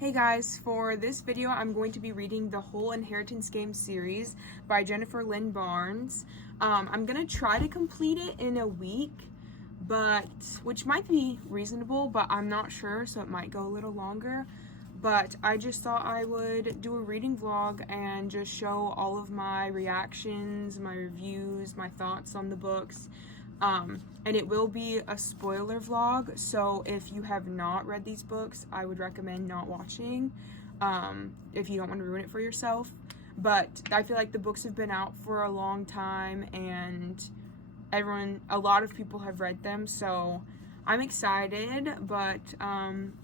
Hey guys, for this video I'm going to be reading the whole Inheritance Games series by Jennifer Lynn Barnes. I'm going to try to complete it in a week, which might be reasonable, but I'm not sure, so it might go a little longer. But I just thought I would do a reading vlog and just show all of my reactions, my reviews, my thoughts on the books. And it will be a spoiler vlog, so if you have not read these books, I would recommend not watching, if you don't want to ruin it for yourself. But I feel like the books have been out for a long time, and a lot of people have read them, so I'm excited, but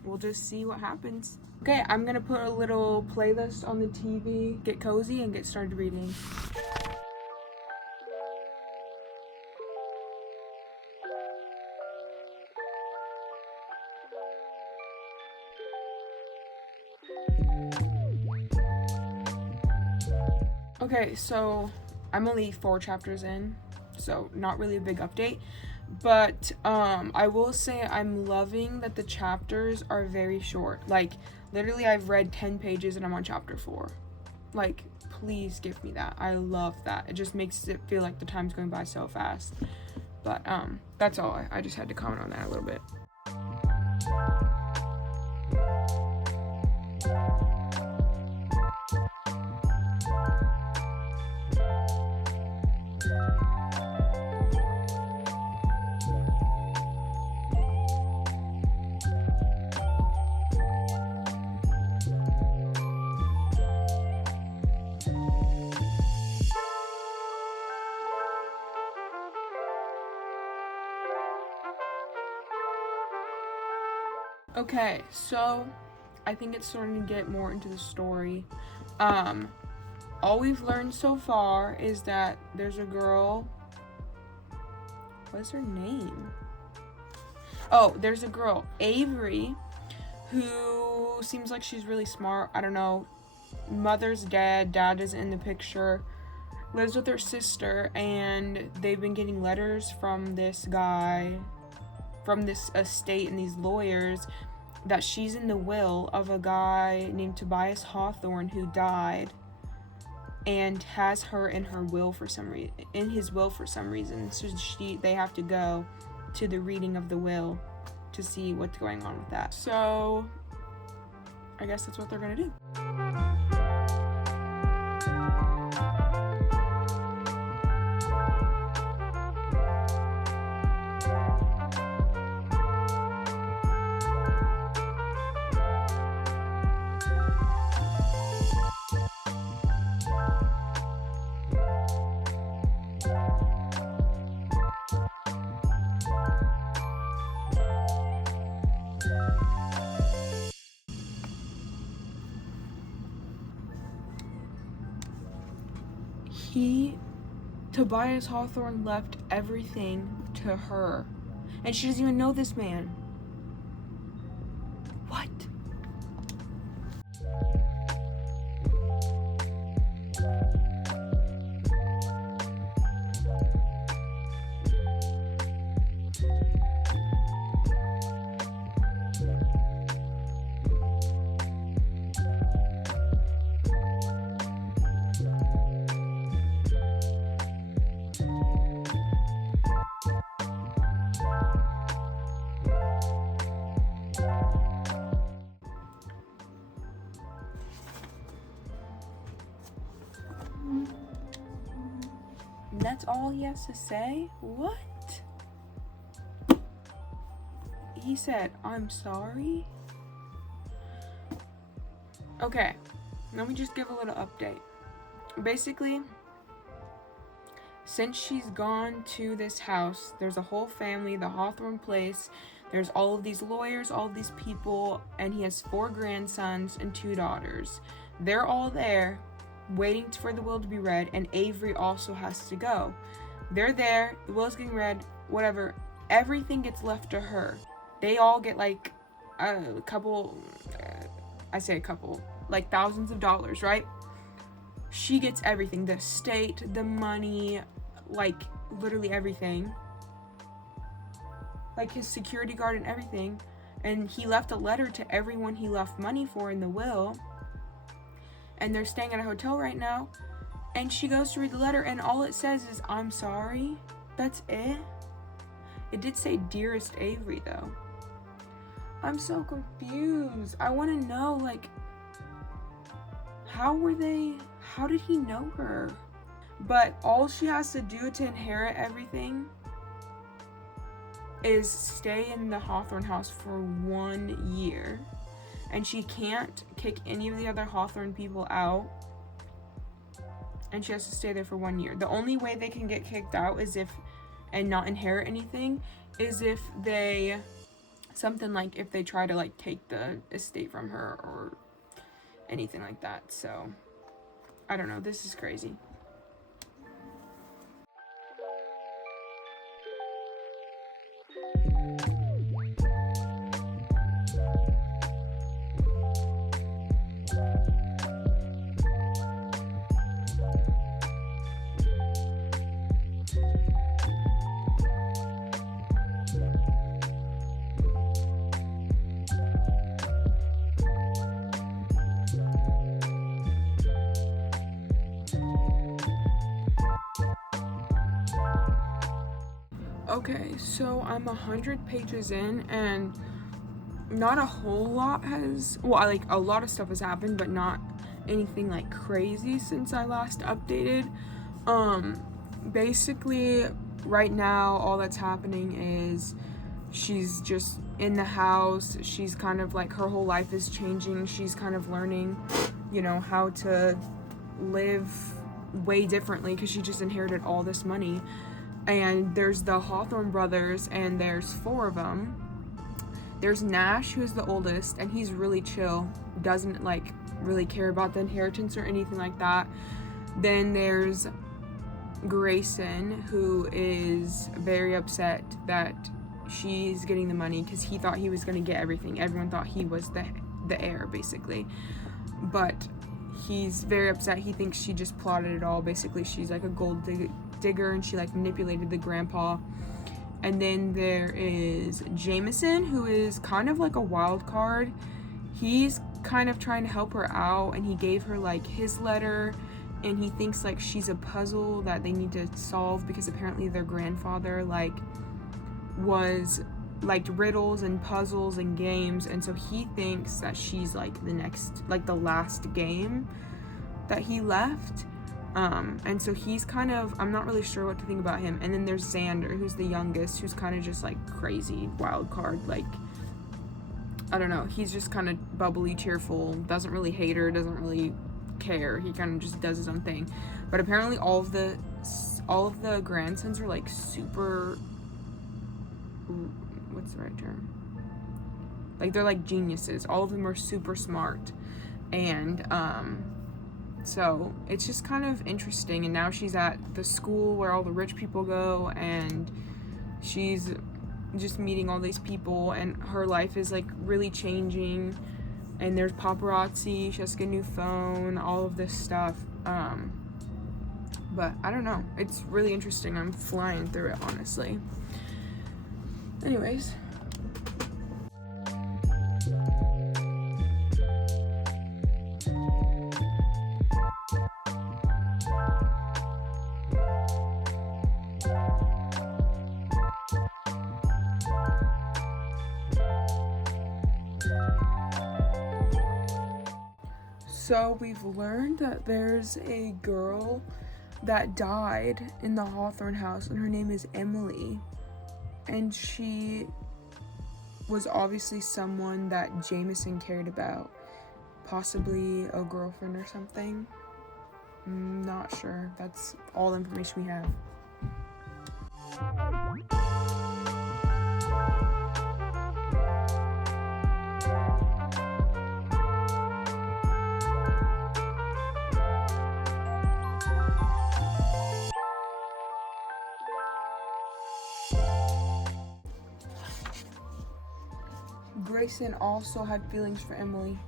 we'll just see what happens. Okay, I'm gonna put a little playlist on the TV, get cozy, and get started reading. Okay, so I'm only 4 chapters in, so not really a big update, but I will say I'm loving that the chapters are very short. Like, literally I've read 10 pages and I'm on chapter 4. Like, please give me that. I love that. It just makes it feel like the time's going by so fast. But that's all. I just had to comment on that a little bit. Okay, so I think it's starting to get more into the story. All we've learned so far is that there's a girl. What's her name? Oh, there's a girl, Avery, who seems like she's really smart. I don't know. Mother's dead, dad isn't in the picture. Lives with her sister, and they've been getting letters from this guy, from this estate and these lawyers, that she's in the will of a guy named Tobias Hawthorne who died, and has her in her will for some reason, in his will for some reason. So they have to go to the reading of the will to see what's going on with that. So I guess that's what they're gonna do. Tobias Hawthorne left everything to her, and she doesn't even know this man. What? That's all he has to say? What? He said, "I'm sorry." Okay, let me just give a little update. Basically, since she's gone to this house, there's a whole family, the Hawthorne place. There's all of these lawyers, all of these people, and he has 4 grandsons and 2 daughters. They're all there, waiting for the will to be read, and Avery also has to go. They're there, the will's getting read, whatever, everything gets left to her. They all get like a couple, like thousands of dollars, right? She gets everything, the estate, the money, like literally everything. Like his security guard and everything. And he left a letter to everyone he left money for in the will. And they're staying at a hotel right now. And she goes to read the letter, and all it says is, "I'm sorry." That's it. It did say "Dearest Avery," though. I'm so confused. I want to know, like, how did he know her? But all she has to do to inherit everything is stay in the Hawthorne house for 1 year. And she can't kick any of the other Hawthorne people out. And she has to stay there for 1 year. The only way they can get kicked out and not inherit anything is if they, something like if they try to like take the estate from her or anything like that. So, I don't know. This is crazy. Okay, so I'm 100 pages in, and not a whole lot like a lot of stuff has happened, but not anything like crazy since I last updated. Basically right now all that's happening is she's just in the house. She's kind of like, her whole life is changing. She's kind of learning, how to live way differently because she just inherited all this money. And there's the Hawthorne brothers, and there's 4 of them. There's Nash, who's the oldest, and he's really chill, doesn't like really care about the inheritance or anything like that. Then there's Grayson, who is very upset that she's getting the money because he thought he was going to get everything. Everyone thought he was the heir, basically. But he's very upset. He thinks she just plotted it all. Basically, she's like a gold digger, and she like manipulated the grandpa. And then there is Jameson, who is kind of like a wild card. He's kind of trying to help her out, and he gave her like his letter, and he thinks like she's a puzzle that they need to solve because apparently their grandfather was liked riddles and puzzles and games, and so he thinks that she's like the last game that he left. And so he's kind of, I'm not really sure what to think about him. And then there's Xander, who's the youngest, who's kind of just like crazy wild card. Like, I don't know, he's just kind of bubbly, cheerful, doesn't really hate her, doesn't really care. He kind of just does his own thing. But apparently all of the grandsons are like super, what's the right term? Like, they're like geniuses. All of them are super smart. And, so it's just kind of interesting. And now she's at the school where all the rich people go, and she's just meeting all these people, and her life is like really changing. And there's paparazzi, she has to get a new phone, all of this stuff. But I don't know, it's really interesting. I'm flying through it, honestly. Anyways. So we've learned that there's a girl that died in the Hawthorne house, and her name is Emily. And she was obviously someone that Jameson cared about. Possibly a girlfriend or something. Not sure. That's all the information we have. Grayson also had feelings for Emily.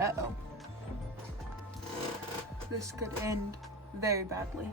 Uh-oh. This could end very badly.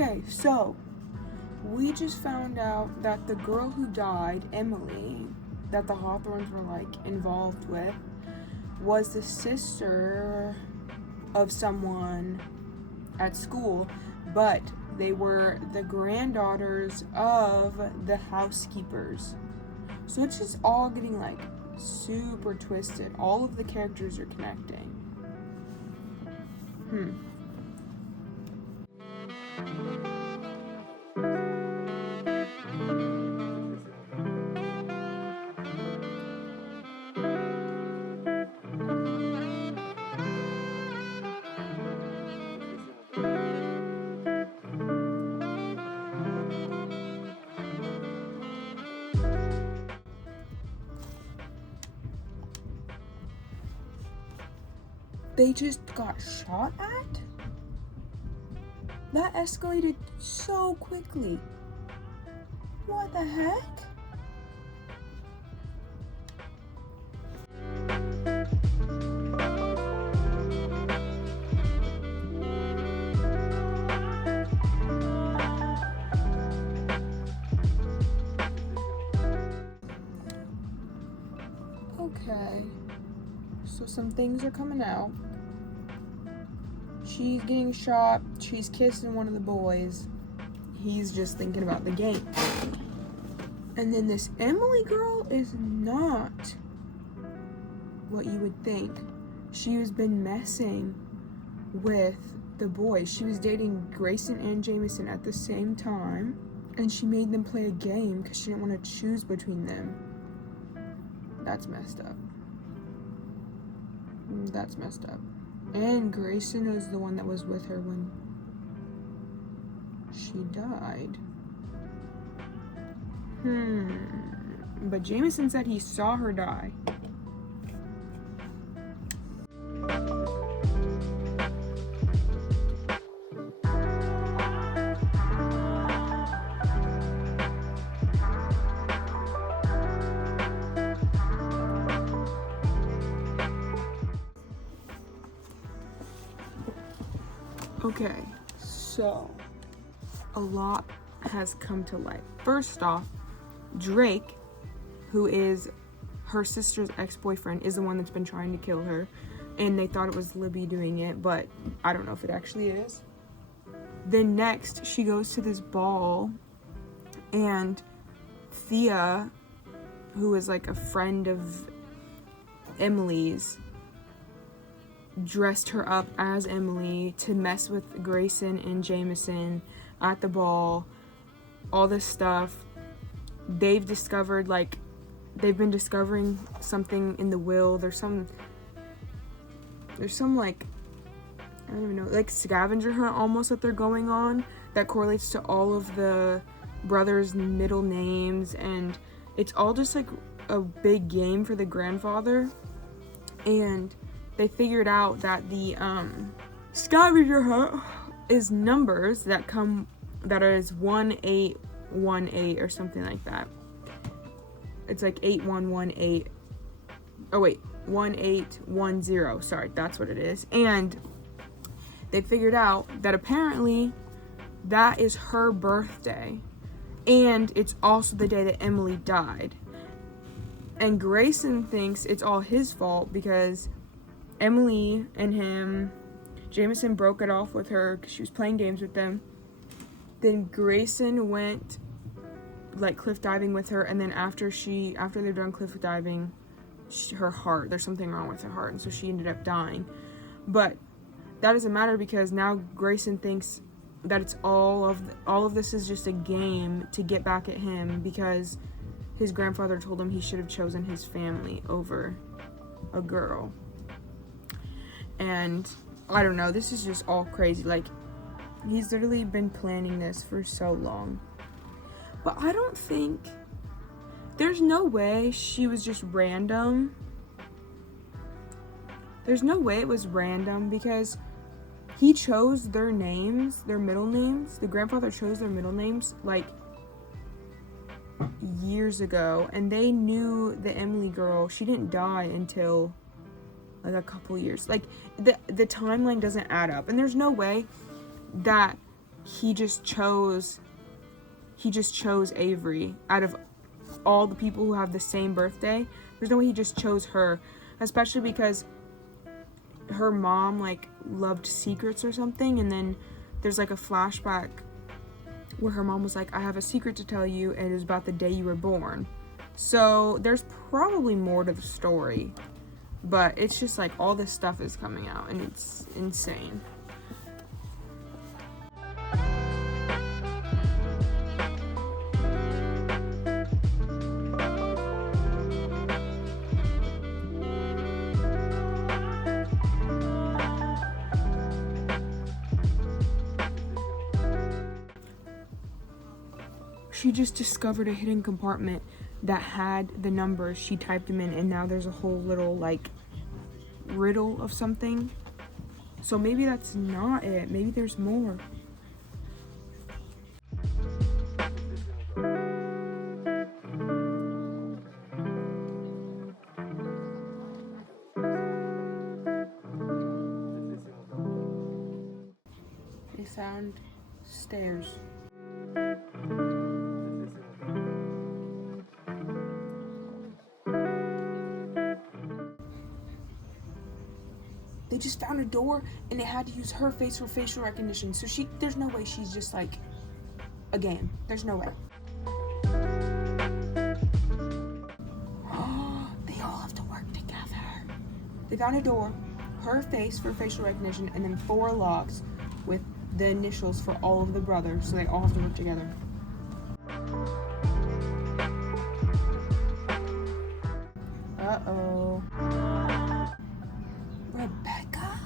Okay, so we just found out that the girl who died, Emily, that the Hawthorns were like involved with, was the sister of someone at school, but they were the granddaughters of the housekeepers. So it's just all getting like super twisted. All of the characters are connecting. They just got shot at? That escalated so quickly. What the heck? Okay, so some things are coming out. She's getting shot. She's kissing one of the boys. He's just thinking about the game. And then this Emily girl is not what you would think. She has been messing with the boys. She was dating Grayson and Jameson at the same time. And she made them play a game because she didn't want to choose between them. That's messed up. That's messed up. And Grayson was the one that was with her when she died. But Jameson said he saw her die. Okay, so a lot has come to light. First off, Drake, who is her sister's ex-boyfriend, is the one that's been trying to kill her, and they thought it was Libby doing it, but I don't know if it actually is. Then next, she goes to this ball, and Thea, who is like a friend of Emily's, dressed her up as Emily to mess with Grayson and Jameson at the ball. All this stuff. They've discovered, like, they've been discovering something in the will. There's some like, I don't even know, like scavenger hunt almost that they're going on that correlates to all of the brothers' middle names, and it's all just like a big game for the grandfather. And they figured out that the scavenger hunt is numbers that is 1818 or something like that. It's like 8118. Oh wait, 1810. Sorry, that's what it is. And they figured out that apparently that is her birthday, and it's also the day that Emily died. And Grayson thinks it's all his fault because Emily and him, Jameson broke it off with her because she was playing games with them. Then Grayson went like cliff diving with her, and then after they're done cliff diving, there's something wrong with her heart, and so she ended up dying. But that doesn't matter because now Grayson thinks that it's all of this is just a game to get back at him because his grandfather told him he should have chosen his family over a girl. And I don't know, this is just all crazy. Like, he's literally been planning this for so long. But I don't think, there's no way she was just random. There's no way it was random because he chose their names, their middle names. The grandfather chose their middle names like years ago, and they knew the Emily girl, she didn't die until like a couple years. Like the timeline doesn't add up, and there's no way that he just chose Avery out of all the people who have the same birthday. There's no way he just chose her, especially because her mom like loved secrets or something, and then there's like a flashback where her mom was like, I have a secret to tell you, and it was about the day you were born. So there's probably more to the story, but it's just like all this stuff is coming out and it's insane. She just discovered a hidden compartment that had the numbers. She typed them in, and now there's a whole little like riddle of something. So maybe that's not it. Maybe there's more. They sound stairs. They just found a door and it had to use her face for facial recognition. So there's no way she's just like a game. There's no way. They all have to work together. They found a door, her face for facial recognition, and then 4 locks with the initials for all of the brothers. So they all have to work together. Uh-oh. Rebecca?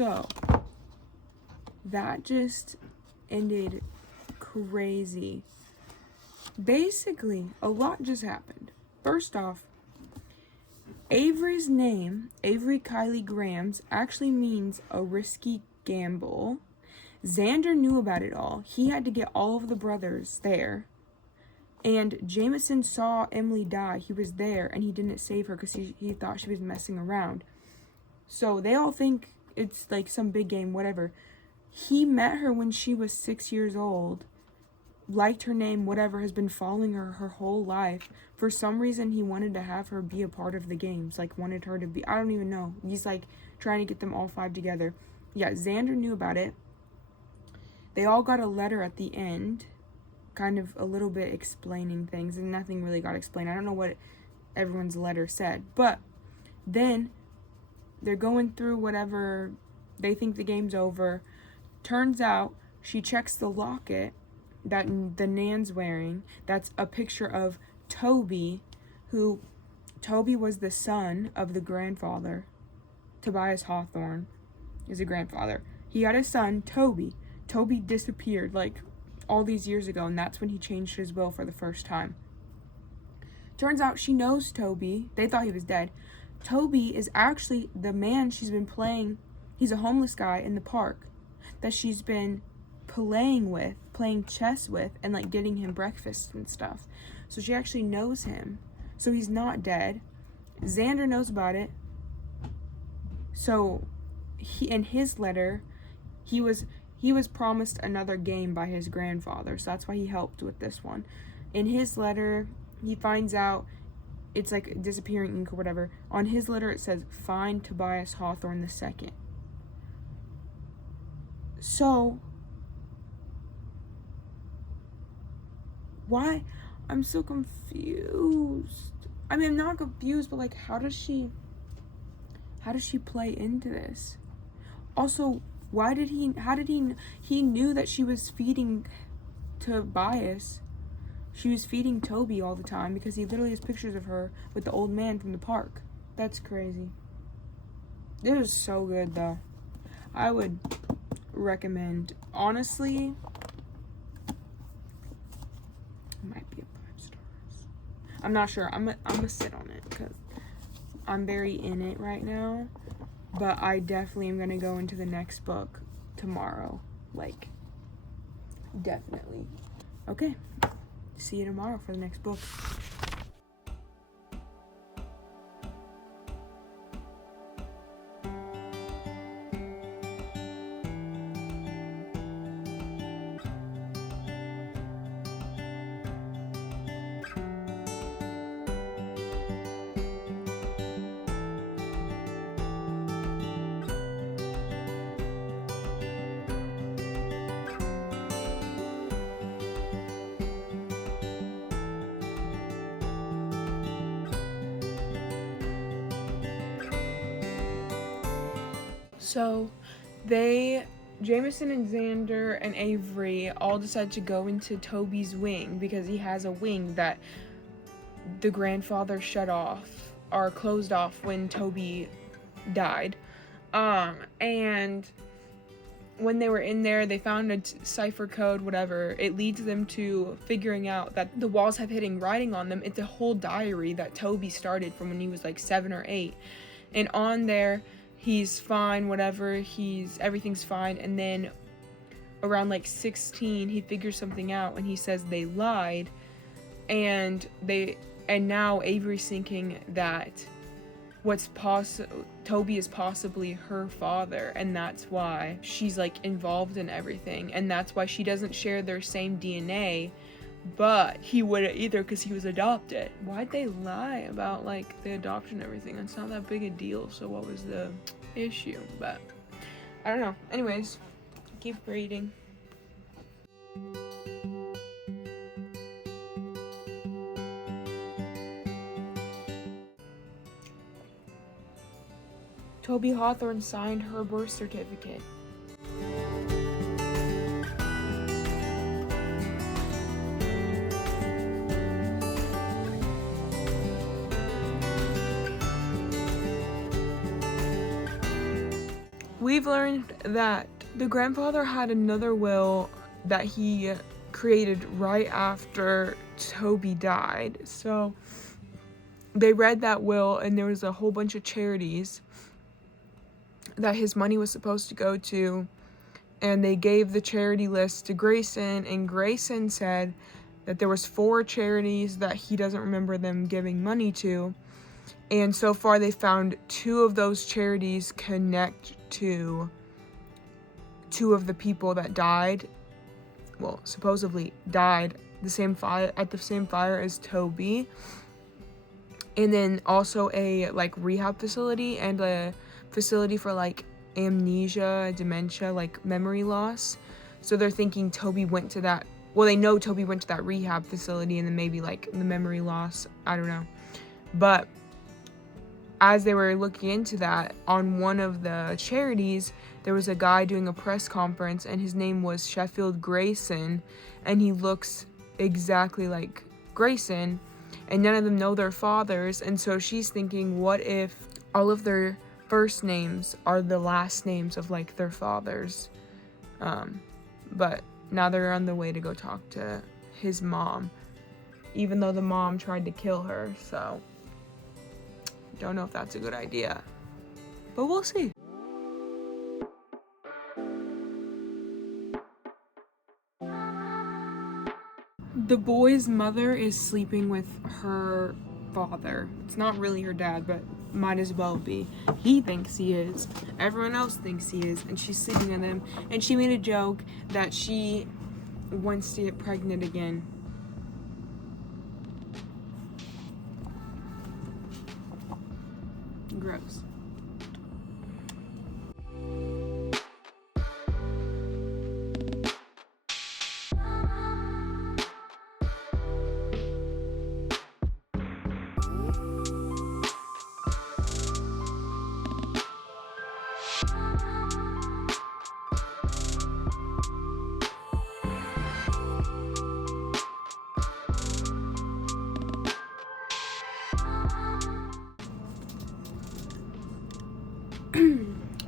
So, that just ended crazy. Basically, a lot just happened. First off, Avery's name, Avery Kylie Grams, actually means a risky gamble. Xander knew about it all. He had to get all of the brothers there. And Jameson saw Emily die. He was there, and he didn't save her because he thought she was messing around. So they all think it's like some big game, whatever. He met her when she was 6 years old, liked her name, whatever, has been following her whole life. For some reason, he wanted to have her be a part of the games, like wanted her to be, I don't even know. He's like trying to get them all 5 together. Yeah, Xander knew about it. They all got a letter at the end, kind of a little bit explaining things, and nothing really got explained. I don't know what everyone's letter said, but then they're going through whatever, they think the game's over. Turns out she checks the locket that the Nan's wearing. That's a picture of Toby, Toby was the son of the grandfather. Tobias Hawthorne is a grandfather. He had a son, Toby. Toby disappeared like all these years ago, and that's when he changed his will for the first time. Turns out she knows Toby. They thought he was dead. Toby is actually the man she's been playing. He's a homeless guy in the park that she's been playing chess with, and like getting him breakfast and stuff. So she actually knows him. So he's not dead. Xander knows about it. So in his letter, he was promised another game by his grandfather. So that's why he helped with this one. In his letter, he finds out it's like disappearing ink or whatever. On his letter, it says, find Tobias Hawthorne II. So, why? I'm so confused. I mean, I'm not confused, but like, how does she play into this? Also, how did he knew that she was feeding Tobias. She was feeding Toby all the time because he literally has pictures of her with the old man from the park. That's crazy. This is so good, though. I would recommend. Honestly, it might be a 5 stars. I'm not sure. I'm gonna sit on it because I'm very in it right now. But I definitely am gonna go into the next book tomorrow. Like, definitely. Okay. See you tomorrow for the next book. So, Jameson and Xander and Avery all decide to go into Toby's wing because he has a wing that the grandfather shut off or closed off when Toby died. And when they were in there, they found a cipher code, whatever. It leads them to figuring out that the walls have hidden writing on them. It's a whole diary that Toby started from when he was like 7 or 8. And on there, he's fine, whatever, everything's fine. And then around like 16, he figures something out and he says they lied. And now Avery's thinking that Toby is possibly her father, and that's why she's like involved in everything, and that's why she doesn't share their same DNA, but he wouldn't either because he was adopted. Why'd they lie about like the adoption and everything? It's not that big a deal, so what was the issue? But I don't know. Anyways, keep reading. Toby Hawthorne signed her birth certificate. We've learned that the grandfather had another will that he created right after Toby died. So they read that will, and there was a whole bunch of charities that his money was supposed to go to, and they gave the charity list to Grayson, and Grayson said that there was 4 charities that he doesn't remember them giving money to, and so far they found 2 of those charities connect to 2 of the people that died, well, supposedly died at the same fire as Toby, and then also a like rehab facility and a facility for like amnesia, dementia, like memory loss. So they're thinking Toby went to that, well, they know Toby went to that rehab facility, and then maybe like the memory loss, I don't know. But as they were looking into that, on one of the charities, there was a guy doing a press conference, and his name was Sheffield Grayson, and he looks exactly like Grayson, and none of them know their fathers. And so she's thinking, what if all of their first names are the last names of like their fathers? But now they're on the way to go talk to his mom, even though the mom tried to kill her. So don't know if that's a good idea, but we'll see. The boy's mother is sleeping with her father. It's not really her dad, but might as well be. He thinks he is. Everyone else thinks he is, and she's sleeping with him. And she made a joke that she wants to get pregnant again. Gross.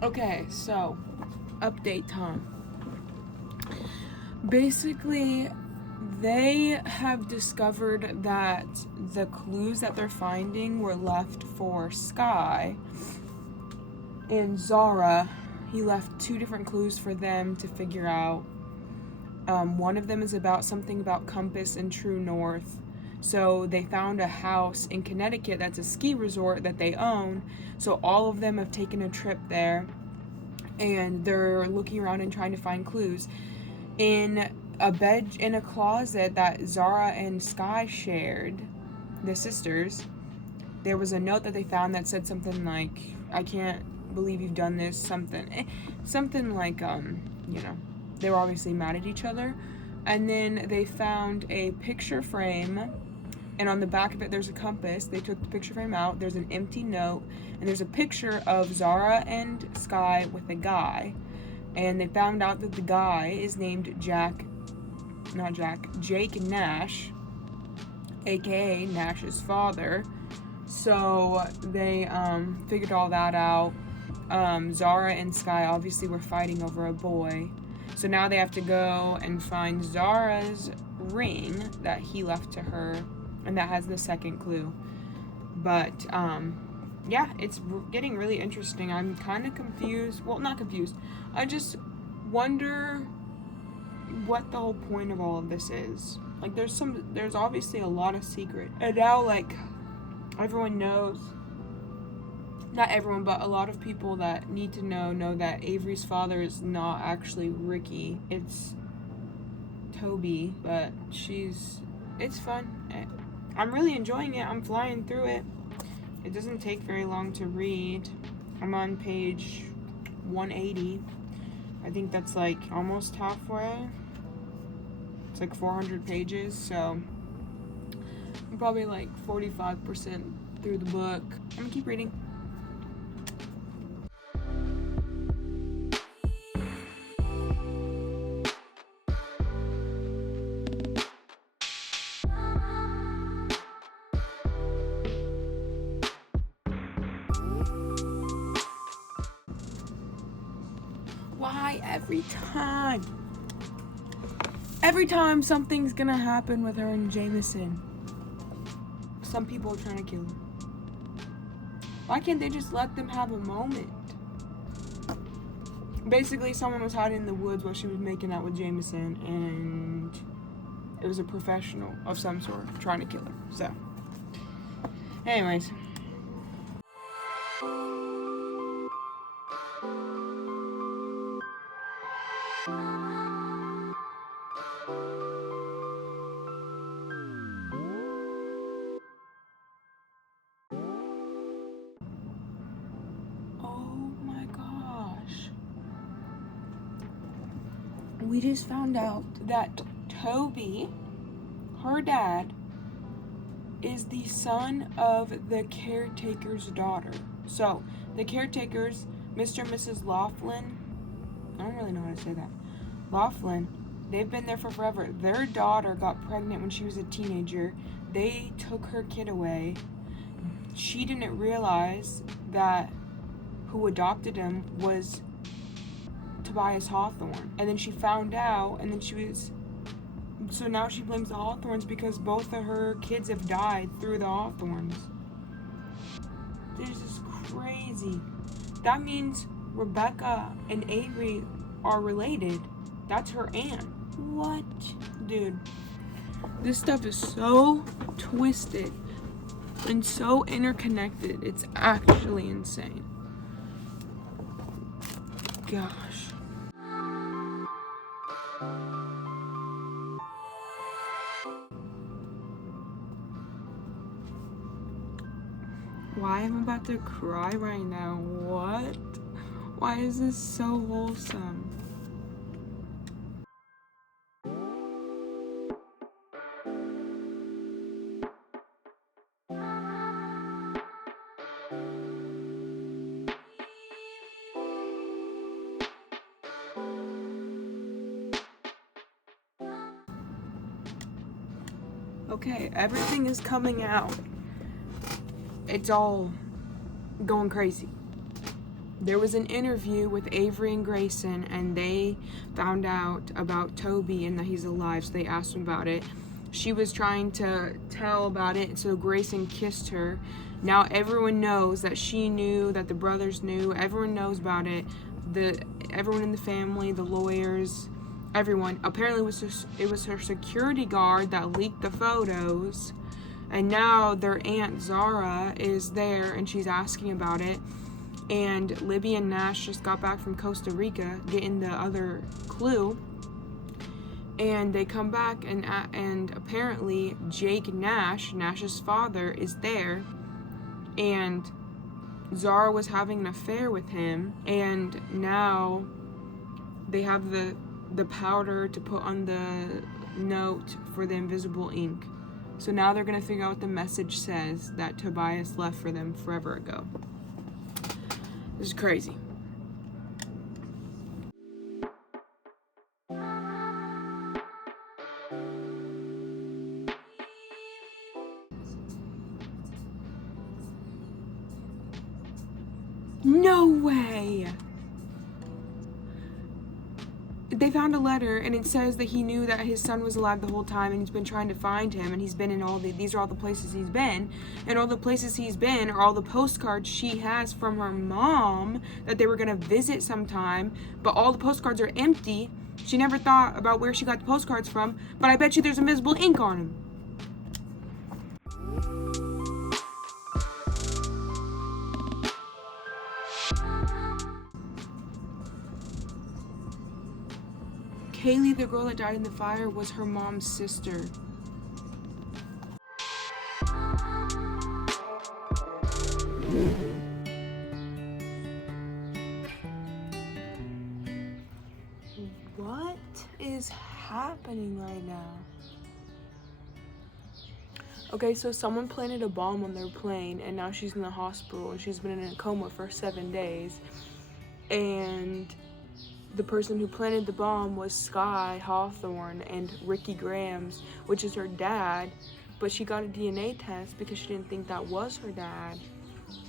Okay, so update time. Basically, they have discovered that the clues that they're finding were left for Sky and Zara. He left 2 different clues for them to figure out. One of them is about something about compass and true north. So they found a house in Connecticut that's a ski resort that they own. So all of them have taken a trip there and they're looking around and trying to find clues. In a closet that Zara and Sky shared, the sisters, there was a note that they found that said something like, I can't believe you've done this, something like, they were obviously mad at each other. And then they found a picture frame, and on the back of it there's a compass. They took the picture frame out, there's an empty note, and there's a picture of Zara and Sky with a guy. And they found out that the guy is named Jake Nash, aka Nash's father. So they figured all that out. Zara and Sky obviously were fighting over a boy. So now they have to go and find Zara's ring that he left to her, and that has the second clue. But yeah, it's getting really interesting. I'm kind of confused. Well, not confused. I just wonder what the whole point of all of this is. Like, there's obviously a lot of secret. And now, like, everyone knows. Not everyone, but a lot of people that need to know that Avery's father is not actually Ricky. It's Toby, but it's fun. I'm really enjoying it. I'm flying through it. It doesn't take very long to read. I'm on page 180. I think that's like almost halfway. It's like 400 pages, so I'm probably like 45% through the book. I'm gonna keep reading. Why every time something's gonna happen with her and Jameson, some people are trying to kill her? Why can't they just let them have a moment? Basically, someone was hiding in the woods while she was making out with Jameson, and it was a professional of some sort trying to kill her. So, anyways. Oh my gosh. We just found out that Toby, her dad, is the son of the caretaker's daughter. So, the caretakers, Mr. and Mrs. Laughlin, I don't really know how to say that. Laughlin, they've been there for forever. Their daughter got pregnant when she was a teenager. They took her kid away. She didn't realize that who adopted him was Tobias Hawthorne. And then she found out, and then so now she blames the Hawthornes because both of her kids have died through the Hawthornes. This is crazy. That means Rebecca and Avery are related. That's her aunt. What? Dude, this stuff is so twisted and so interconnected. It's actually insane. Gosh. Why am I about to cry right now? What? Why is this so wholesome? Okay, everything is coming out. It's all going crazy. there was an interview with Avery and Grayson, and they found out about Toby and that he's alive, so they asked him about it. She was trying to tell about it, so Grayson kissed her. Now everyone knows that she knew, that the brothers knew, everyone knows about it. Everyone in the family, the lawyers, everyone. Apparently it was her security guard that leaked the photos, and now their Aunt Zara is there and she's asking about it. And Libby and Nash just got back from Costa Rica getting the other clue. And they come back, and apparently Jake Nash, Nash's father, is there, and Zara was having an affair with him, and now they have the powder to put on the note for the invisible ink. So now they're gonna figure out what the message says that Tobias left for them forever ago. This is crazy. No way! They found a letter, and it says that he knew that his son was alive the whole time, and he's been trying to find him, and he's been in these are all the places he's been, and all the places he's been are all the postcards she has from her mom that they were gonna visit sometime, but all the postcards are empty. She never thought about where she got the postcards from, but I bet you there's invisible ink on them. Kaylee, the girl that died in the fire, was her mom's sister. What is happening right now? Okay, so someone planted a bomb on their plane, and now she's in the hospital, and she's been in a coma for 7 days. And the person who planted the bomb was Sky Hawthorne and Ricky Graham's, which is her dad, but she got a DNA test because she didn't think that was her dad.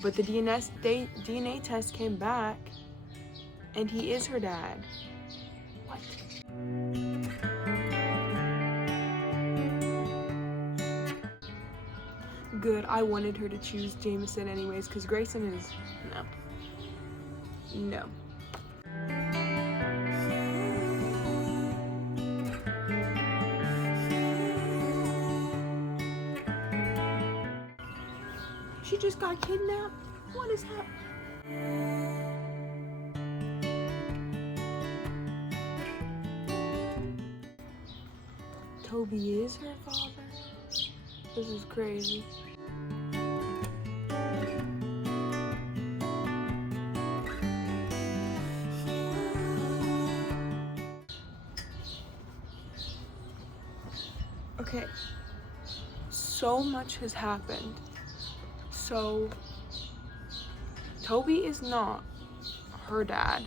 But the DNA test came back, and he is her dad. What? Good, I wanted her to choose Jameson anyways, because Grayson is, no. She just got kidnapped? What is happening? Toby is her father? This is crazy. Okay, so much has happened. So, Toby is not her dad,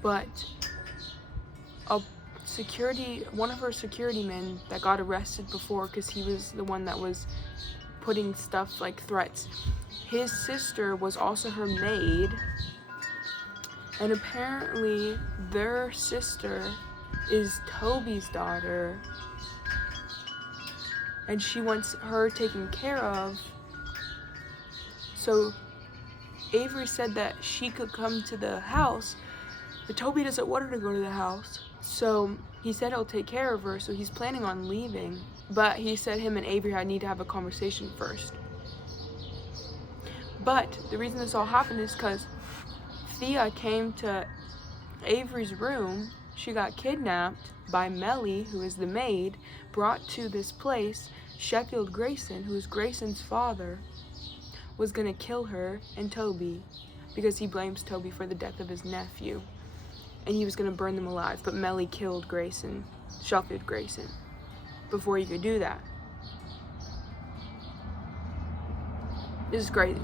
but one of her security men that got arrested before, because he was the one that was putting stuff like threats. His sister was also her maid, and apparently their sister is Toby's daughter, and she wants her taken care of. So Avery said that she could come to the house, but Toby doesn't want her to go to the house. So he said he'll take care of her, so he's planning on leaving. But he said him and Avery need to have a conversation first. But the reason this all happened is because Thea came to Avery's room. She got kidnapped by Melly, who is the maid, brought to this place. Sheffield Grayson, who is Grayson's father, was gonna kill her and Toby because he blames Toby for the death of his nephew, and he was gonna burn them alive, but Melly killed Grayson, Sheffield Grayson, before he could do that. This is crazy.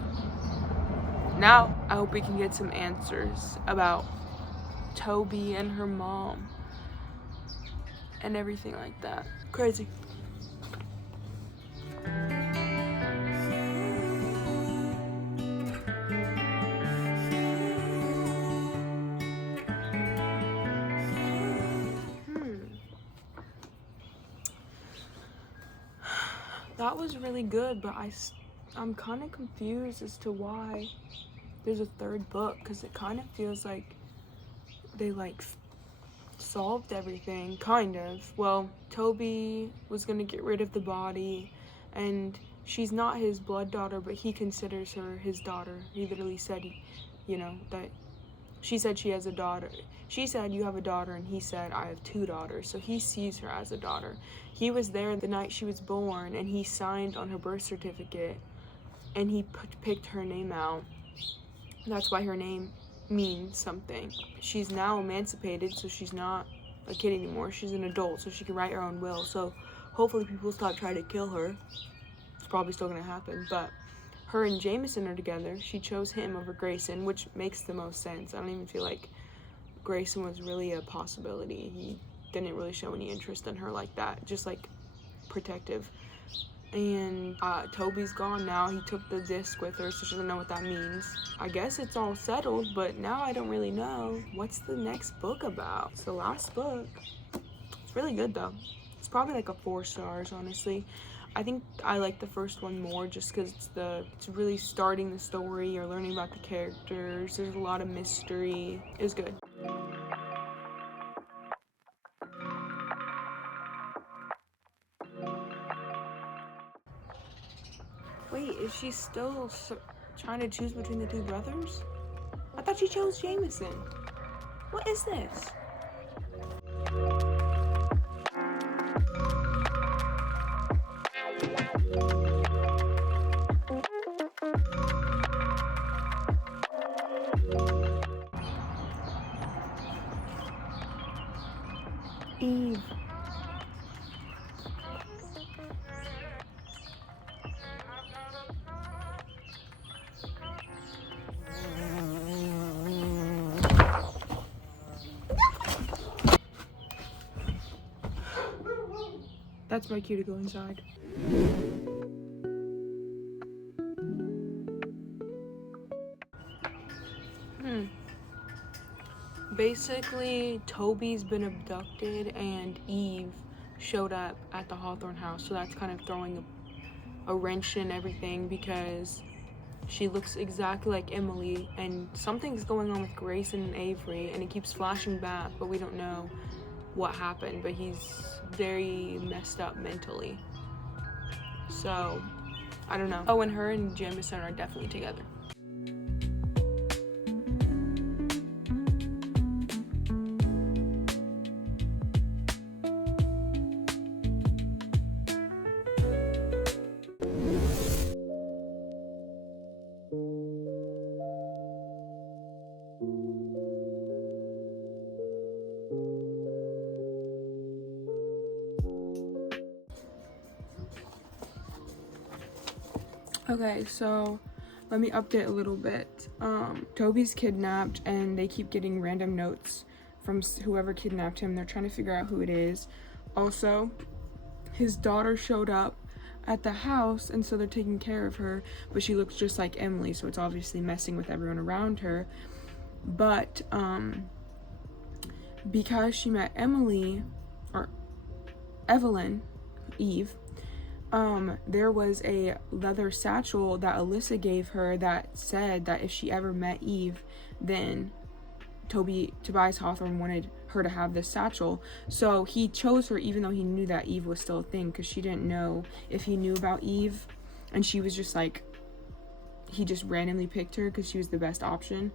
Now I hope we can get some answers about Toby and her mom and everything like that. Crazy. that was really good, but I'm kind of confused as to why there's a third book, because it kind of feels like they like solved everything, kind of. Well, Toby was gonna get rid of the body, and she's not his blood daughter, but he considers her his daughter. He literally said, that she said she has a daughter. She said, you have a daughter, and he said, I have 2 daughters. So he sees her as a daughter. He was there the night she was born, and he signed on her birth certificate, and he picked her name out. That's why her name means something. She's now emancipated, so she's not a kid anymore. She's an adult, so she can write her own will. So hopefully people stop trying to kill her. It's probably still gonna happen, but her and Jameson are together. She chose him over Grayson, which makes the most sense. I don't even feel like Grayson was really a possibility. He didn't really show any interest in her like that, just like protective. And Toby's gone now. He took the disc with her, so she doesn't know what that means. I guess it's all settled, but now I don't really know. What's the next book about? It's the last book. It's really good though. It's probably like a 4 stars, honestly. I think I like the first one more just because it's really starting the story. You're learning about the characters. There's a lot of mystery. It was good. Wait, is she still trying to choose between the 2 brothers? I thought she chose Jameson. What is this? Eve. That's my cue to go inside. Basically, Toby's been abducted and Eve showed up at the Hawthorne house, so that's kind of throwing a wrench in everything because she looks exactly like Emily, and something's going on with Grayson and Avery, and it keeps flashing back, but we don't know what happened, but he's very messed up mentally. So, I don't know. Oh, and her and Jameson are definitely together. Okay, so let me update a little bit. Toby's kidnapped and they keep getting random notes from whoever kidnapped him. They're trying to figure out who it is. Also, his daughter showed up at the house, and so they're taking care of her, but she looks just like Emily, so it's obviously messing with everyone around her. But because she met Eve, there was a leather satchel that Alyssa gave her that said that if she ever met Eve, then Tobias Hawthorne wanted her to have this satchel. So he chose her even though he knew that Eve was still a thing, because she didn't know if he knew about Eve, and she was just like, he just randomly picked her because she was the best option.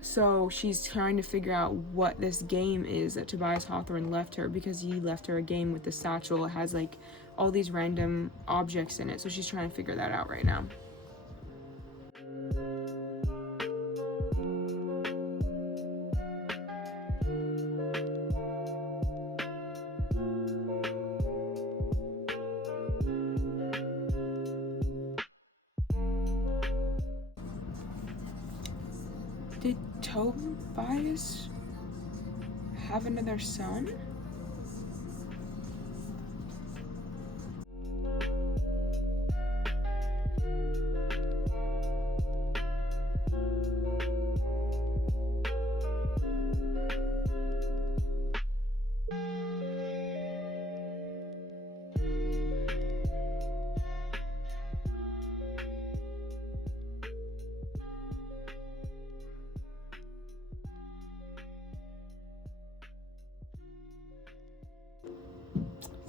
So she's trying to figure out what this game is that Tobias Hawthorne left her, because he left her a game with the satchel. It has like all these random objects in it, so she's trying to figure that out right now. Did Tobias have another son?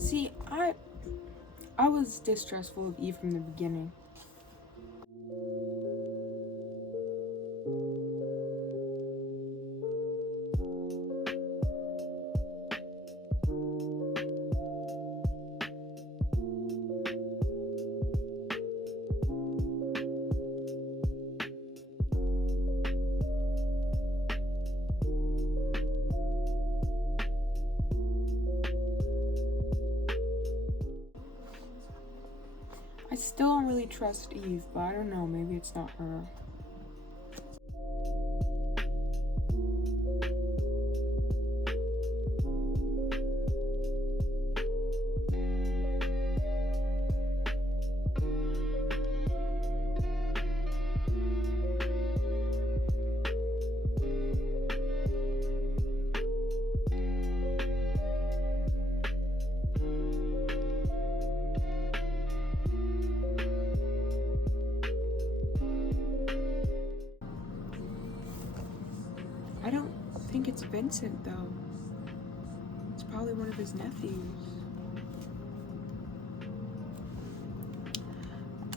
See, I was distrustful of Eve from the beginning. I still don't really trust Eve, but I don't know, maybe it's not her. I don't think it's Vincent, though. It's probably one of his nephews.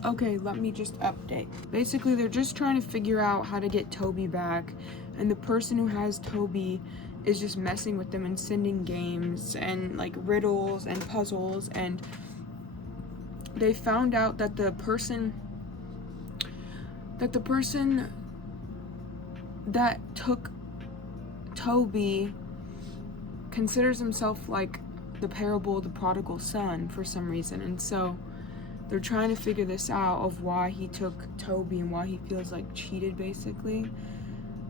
Okay, let me just update. Basically, they're just trying to figure out how to get Toby back, and the person who has Toby is just messing with them and sending games and like riddles and puzzles, and they found out that the person that took Toby considers himself like the parable of the prodigal son for some reason, and so they're trying to figure this out of why he took Toby and why he feels like cheated, basically.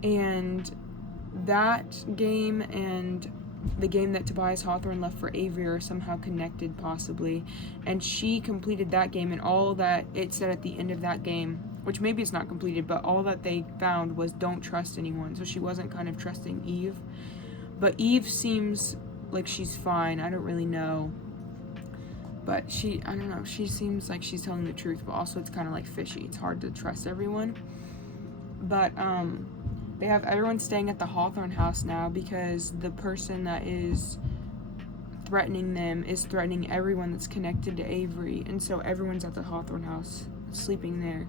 And that game and the game that Tobias Hawthorne left for Avery are somehow connected, possibly, and she completed that game, and all that it said at the end of that game, which maybe it's not completed, but all that they found was don't trust anyone. So she wasn't kind of trusting Eve. But Eve seems like she's fine. I don't really know. But I don't know. She seems like she's telling the truth, but also it's kind of like fishy. It's hard to trust everyone. But they have everyone staying at the Hawthorne house now because the person that is threatening them is threatening everyone that's connected to Avery. And so everyone's at the Hawthorne house sleeping there,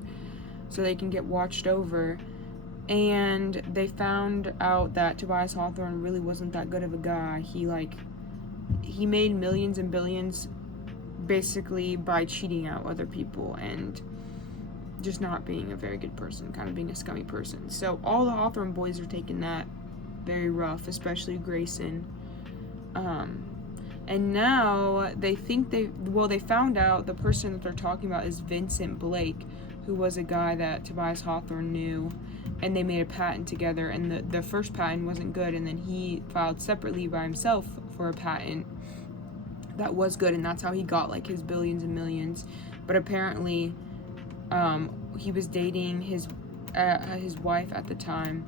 so they can get watched over. And they found out that Tobias Hawthorne really wasn't that good of a guy. He made millions and billions basically by cheating out other people and just not being a very good person, kind of being a scummy person. So all the Hawthorne boys are taking that very rough, especially Grayson. And now they think they found out the person that they're talking about is Vincent Blake, who was a guy that Tobias Hawthorne knew, and they made a patent together, and the first patent wasn't good, and then he filed separately by himself for a patent that was good, and that's how he got like his billions and millions. But apparently he was dating his wife at the time,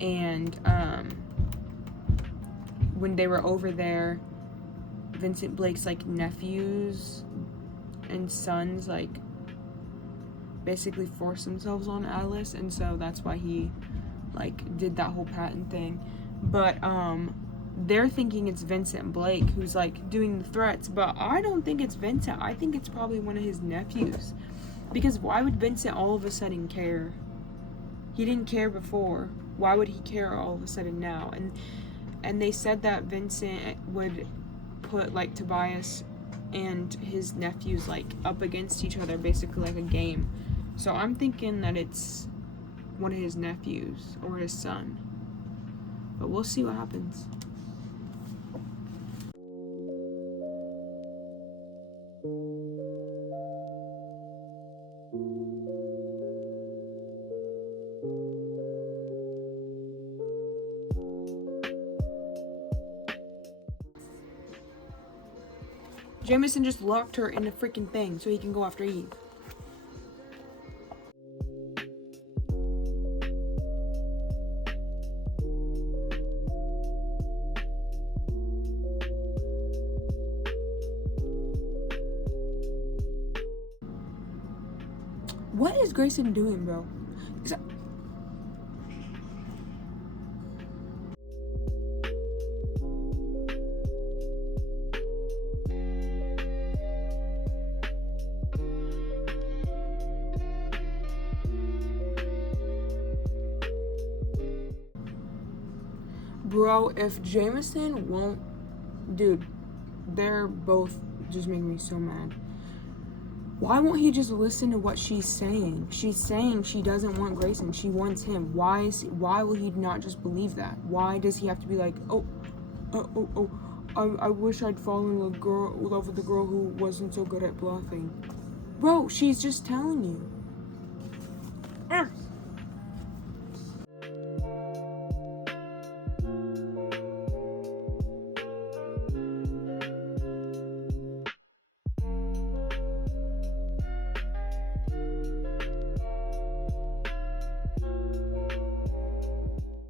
and when they were over there, Vincent Blake's like nephews and sons like basically forced themselves on Alice, and so that's why he like did that whole patent thing. But they're thinking it's Vincent Blake who's like doing the threats, but I don't think it's Vincent. I think it's probably one of his nephews, because why would Vincent all of a sudden care? He didn't care before. Why would he care all of a sudden now? And they said that Vincent would put like Tobias and his nephews like up against each other, basically like a game. So I'm thinking that it's one of his nephews or his son, but we'll see what happens. Jameson just locked her in a freaking thing so he can go after Eve. What is Grayson doing, bro? Bro, if Jameson won't... Dude, they're both just making me so mad. Why won't he just listen to what she's saying? She's saying she doesn't want Grayson. She wants him. Why will he not just believe that? Why does he have to be like, I wish I'd fallen in love with a girl who wasn't so good at bluffing. Bro, she's just telling you.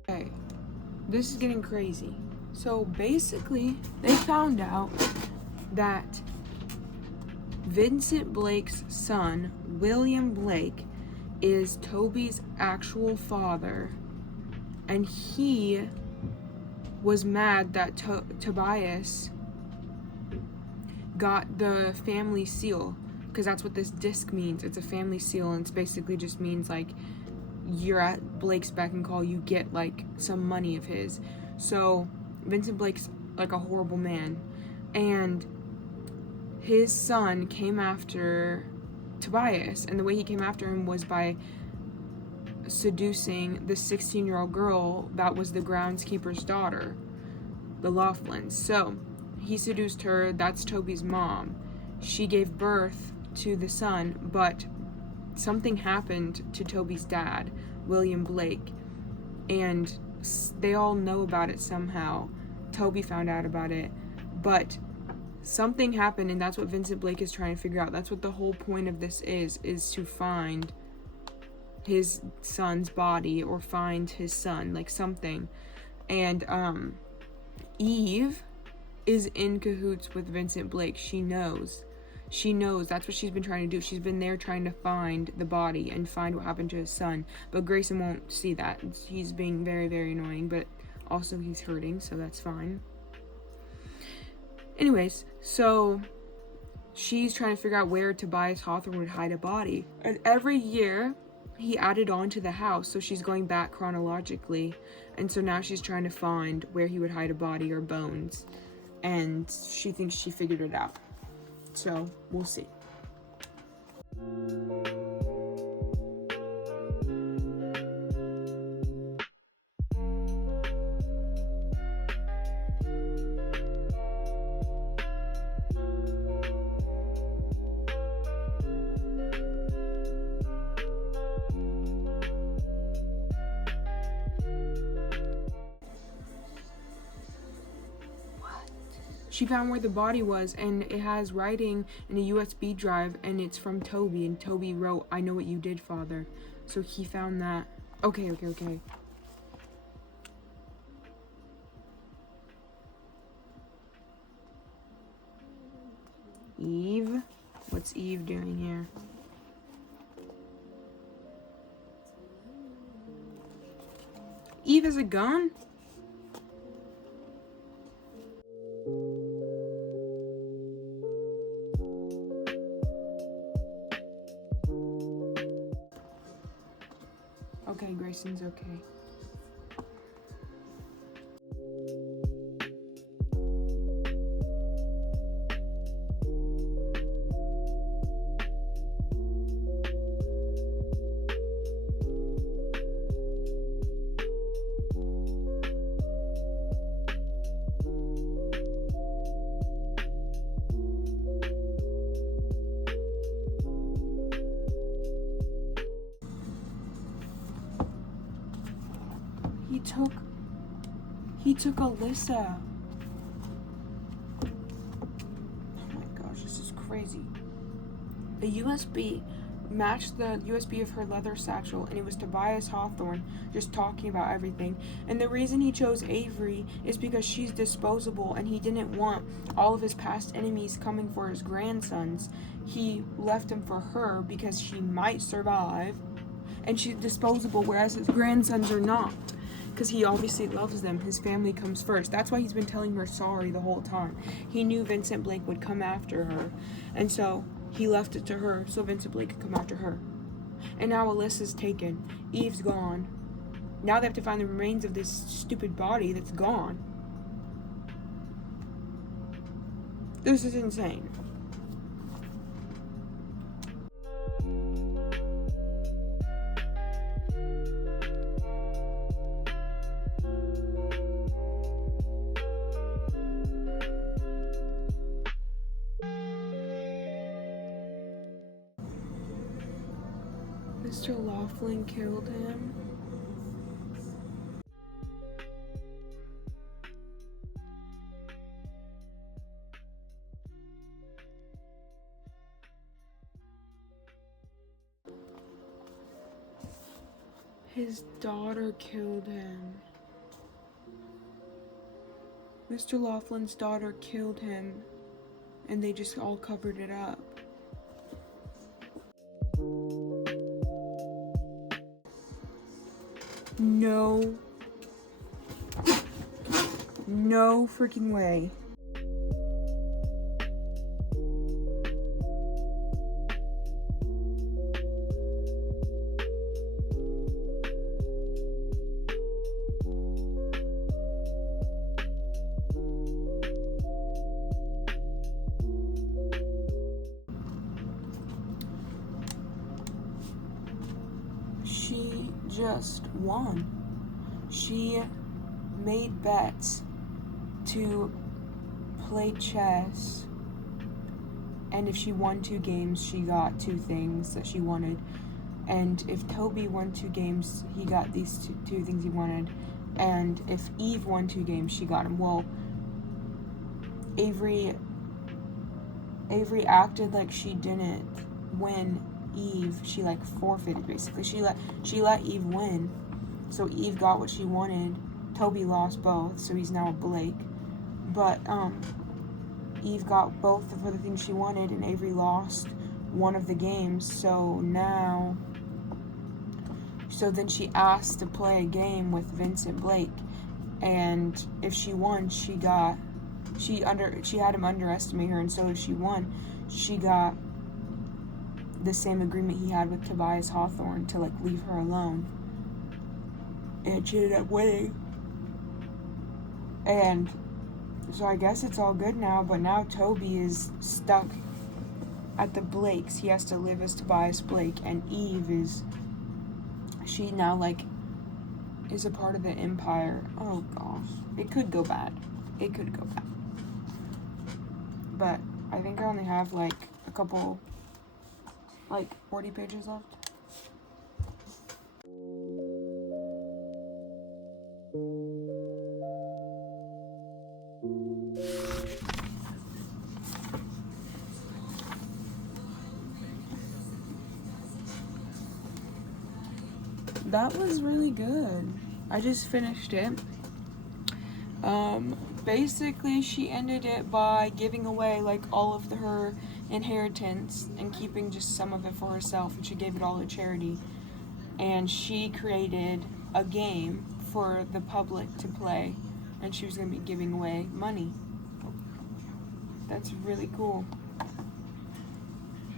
Okay, this is getting crazy. So basically, they found out that Vincent Blake's son, William Blake, is Toby's actual father, and he was mad that Tobias got the family seal, because that's what this disc means. It's a family seal, and it's basically just means like you're at Blake's beck and call, you get like some money of his. So Vincent Blake's like a horrible man, and his son came after Tobias, and the way he came after him was by seducing the 16-year-old girl that was the groundskeeper's daughter, the Laughlins. So he seduced her. That's Toby's mom. She gave birth to the son, but something happened to Toby's dad, William Blake, and they all know about it somehow. Toby found out about it, but something happened, and that's what Vincent Blake is trying to figure out. That's what the whole point of this is to find his son's body, or find his son, like something. And Eve is in cahoots with Vincent Blake. She knows. That's what she's been trying to do. She's been there trying to find the body and find what happened to his son. But Grayson won't see that. He's being very, very annoying, but also he's hurting, so that's fine. Anyways, so she's trying to figure out where Tobias Hawthorne would hide a body. And every year, he added on to the house, so she's going back chronologically. And so now she's trying to find where he would hide a body or bones. And she thinks she figured it out. So, we'll see. She found where the body was, and it has writing in a USB drive, and it's from Toby, and Toby wrote, "I know what you did, Father." So he found that. Okay. Eve? What's Eve doing here? Eve has a gun? Okay, Grayson's okay. He took Alyssa. Oh my gosh, this is crazy. The USB matched the USB of her leather satchel, and it was Tobias Hawthorne just talking about everything. And the reason he chose Avery is because she's disposable, and he didn't want all of his past enemies coming for his grandsons. He left him for her because she might survive, and she's disposable, whereas his grandsons are not. Because he obviously loves them. His family comes first. That's why he's been telling her sorry the whole time. He knew Vincent Blake would come after her. And so he left it to her so Vincent Blake could come after her. And now Alyssa's taken. Eve's gone. now they have to find the remains of this stupid body that's gone. This is insane. Mr. Laughlin killed him. His daughter killed him. Mr. Laughlin's daughter killed him, and they just all covered it up. No freaking way. She just won. She made bets to play chess, and if she won 2 games, she got 2 things that she wanted. And if Toby won 2 games, he got these two things he wanted. And if Eve won 2 games, she got him. Well, Avery acted like she didn't win Eve. She like forfeited, basically. She let Eve win, so Eve got what she wanted. Toby lost both, so he's now a Blake. But Eve got both of the things she wanted, and Avery lost one of the games. So then she asked to play a game with Vincent Blake, and if she won, she had him underestimate her, and so if she won, she got the same agreement he had with Tobias Hawthorne to like leave her alone. And she ended up winning. And so I guess it's all good now, but now Toby is stuck at the Blakes. He has to live as Tobias Blake, and Eve she now like is a part of the Empire. Oh gosh. It could go bad. But I think I only have like a couple, like 40 pages left. That was really good. I just finished it. Basically she ended it by giving away like all of her inheritance and keeping just some of it for herself, and she gave it all to charity. And she created a game for the public to play, and she was going to be giving away money. That's really cool.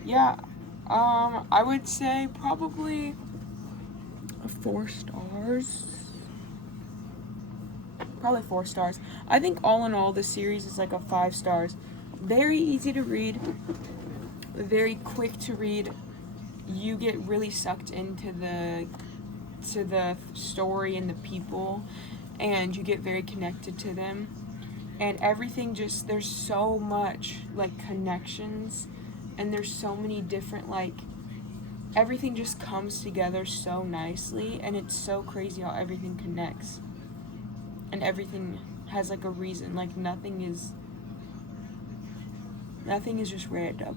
Yeah, I would say probably 4 stars. Probably 4 stars. I think all in all, the series is like a 5 stars. Very easy to read. Very quick to read. You get really sucked into the story and the people, and you get very connected to them. And everything just, there's so much like connections, and there's so many different like, everything just comes together so nicely, and it's so crazy how everything connects. And everything has like a reason. Like nothing is just random.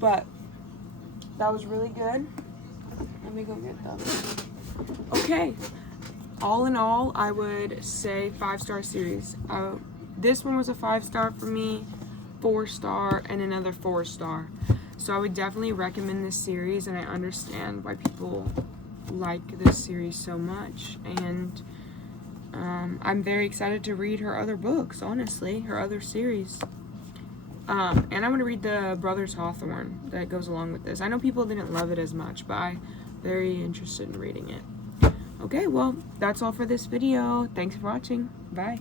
But that was really good. Let me go get them. Okay. All in all, I would say 5-star series. This one was a 5-star for me, 4-star, and another 4-star. So I would definitely recommend this series, and I understand why people like this series so much. And I'm very excited to read her other books, honestly, her other series. And I'm going to read the Brothers Hawthorne that goes along with this. I know people didn't love it as much, but I'm very interested in reading it. Okay, well, that's all for this video. Thanks for watching. Bye.